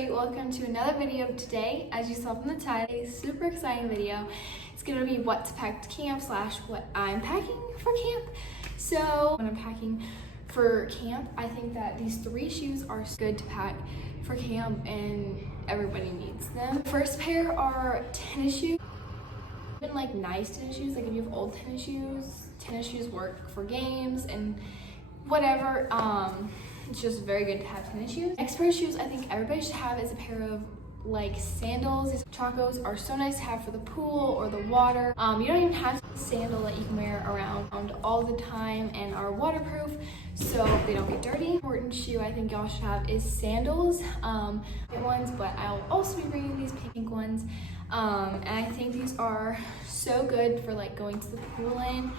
everybody, welcome to another video today. As you saw from the title, a super exciting video. It's gonna be what to pack to camp slash what I'm packing for camp. So when I'm packing for camp, I think that these 3 shoes are good to pack for camp and everybody needs them. The first pair are tennis shoes. Even like nice tennis shoes, like if you have old tennis shoes work for games and whatever. It's just very good to have tennis shoes. Next pair of shoes I think everybody should have is a pair of like sandals. These CHACOS are so nice to have for the pool or the water. You don't even have a sandal that you can wear around all the time and are waterproof so they don't get dirty. Important shoe I think y'all should have is sandals. White ones, but I'll also be bringing these pink ones. And I think these are so good for like going to the pool in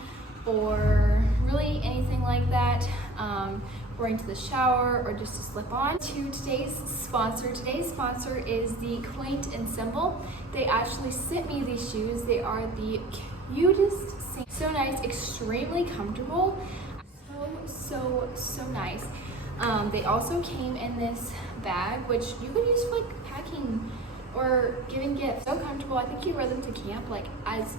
or really anything like that. Or into the shower or just to slip on. To today's sponsor. Today's sponsor is the Quaint and Simple. They actually sent me these shoes. They are the cutest thing. So nice, extremely comfortable. So nice. They also came in this bag, which you could use for like packing or giving gifts. So comfortable. I think you wear them to camp like as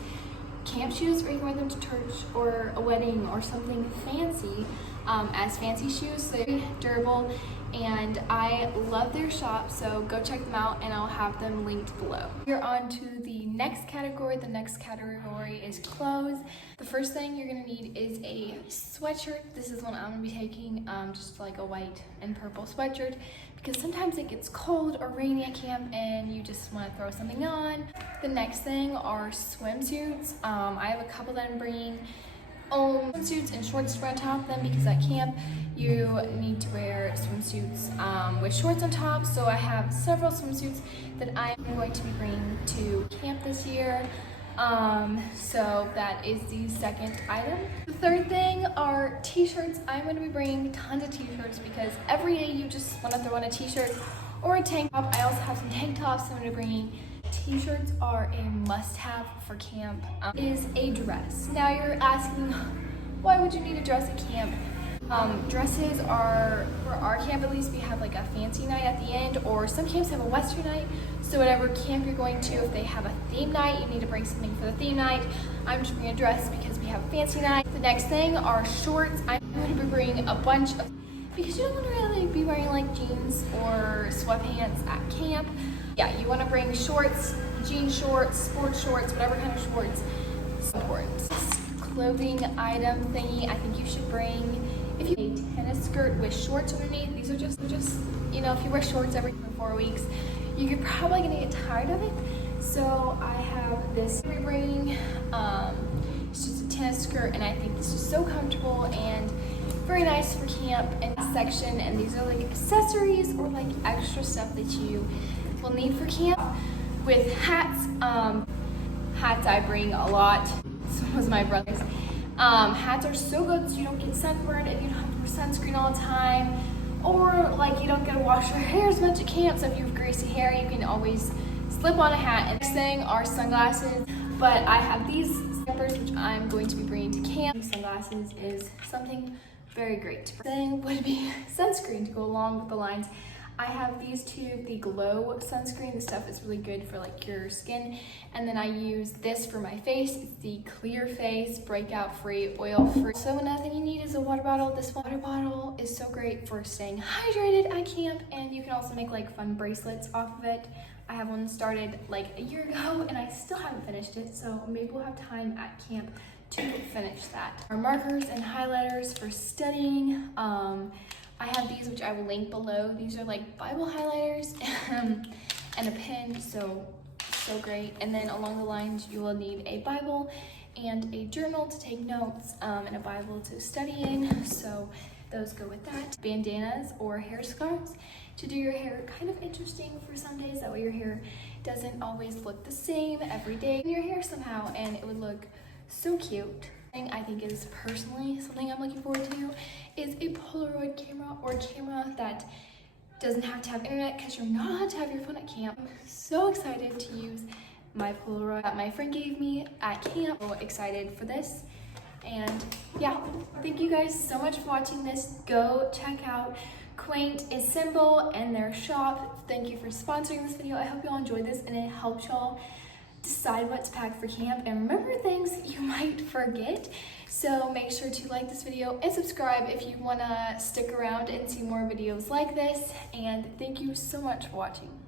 camp shoes, or you can wear them to church or a wedding or something fancy. As fancy shoes. So they're very durable and I love their shop, so go check them out and I'll have them linked below. We're on to the next category. The next category is clothes. The first thing you're gonna need is a sweatshirt. This is one I'm gonna be taking, just like a white and purple sweatshirt because sometimes it gets cold or rainy at camp and you just want to throw something on. The next thing are swimsuits. I have a couple that I'm bringing. Swimsuits and shorts to wear on top of them because at camp you need to wear swimsuits with shorts on top. So I have several swimsuits that I'm going to be bringing to camp this year. So that is the second item. The third thing are t-shirts. I'm going to be bringing tons of t-shirts because every day you just want to throw on a t-shirt or a tank top. I also have some tank tops I'm going to be bringing. T-shirts are a must-have for camp. Is a dress. Now you're asking, why would you need a dress at camp? Dresses are, for our camp at least, we have like a fancy night at the end, or some camps have a Western night. So whatever camp you're going to, if they have a theme night, you need to bring something for the theme night. I'm just bringing a dress because we have a fancy night. The next thing are shorts. I'm going to be bringing a bunch of, because you don't want to really be wearing like jeans or sweatpants at camp. Yeah, you want to bring shorts, jean shorts, sports shorts, whatever kind of shorts. It's important. This clothing item thingy, I think you should bring, if you have a tennis skirt with shorts underneath. These are just, you know, if you wear shorts every 4 weeks, you're probably gonna get tired of it. So I have this I'm bringing. It's just a tennis skirt, and I think this is so comfortable and very nice for camp and section. And these are like accessories or like extra stuff that you will need for camp. With hats, hats I bring a lot. So was my brother's. Hats are so good so you don't get sunburned and you don't have to wear sunscreen all the time, or like you don't get to wash your hair as much at camp. So if you have greasy hair, you can always slip on a hat. And next thing are sunglasses, but I have these slippers which I'm going to be bringing to camp. These sunglasses is something very great. Thing would be sunscreen to go along with the lines. I have these two, the Glow sunscreen. This stuff is really good for like your skin. And then I use this for my face. It's the Clear Face, breakout free, oil free. So another thing you need is a water bottle. This water bottle is so great for staying hydrated at camp, and you can also make like fun bracelets off of it. I have one started like a year ago and I still haven't finished it, so maybe we'll have time at camp to finish that. Our markers and highlighters for studying. I have these, which I will link below. These are like Bible highlighters and a pen, so great. And then along the lines, you will need a Bible and a journal to take notes, and a Bible to study in, so those go with that. Bandanas or hair scarves to do your hair kind of interesting for some days. That way your hair doesn't always look the same every day in your hair somehow, and it would look so cute. I think is personally something I'm looking forward to is a Polaroid camera, or a camera that doesn't have to have internet because you're not allowed to have your phone at camp. I'm so excited to use my Polaroid that my friend gave me at camp. So excited for this. And yeah, thank you guys so much for watching this. Go check out quaint is simple in their shop. Thank you for sponsoring this video. I hope y'all enjoyed this and it helped y'all decide what to pack for camp and remember things you might forget. So make sure to like this video and subscribe if you want to stick around and see more videos like this. And thank you so much for watching.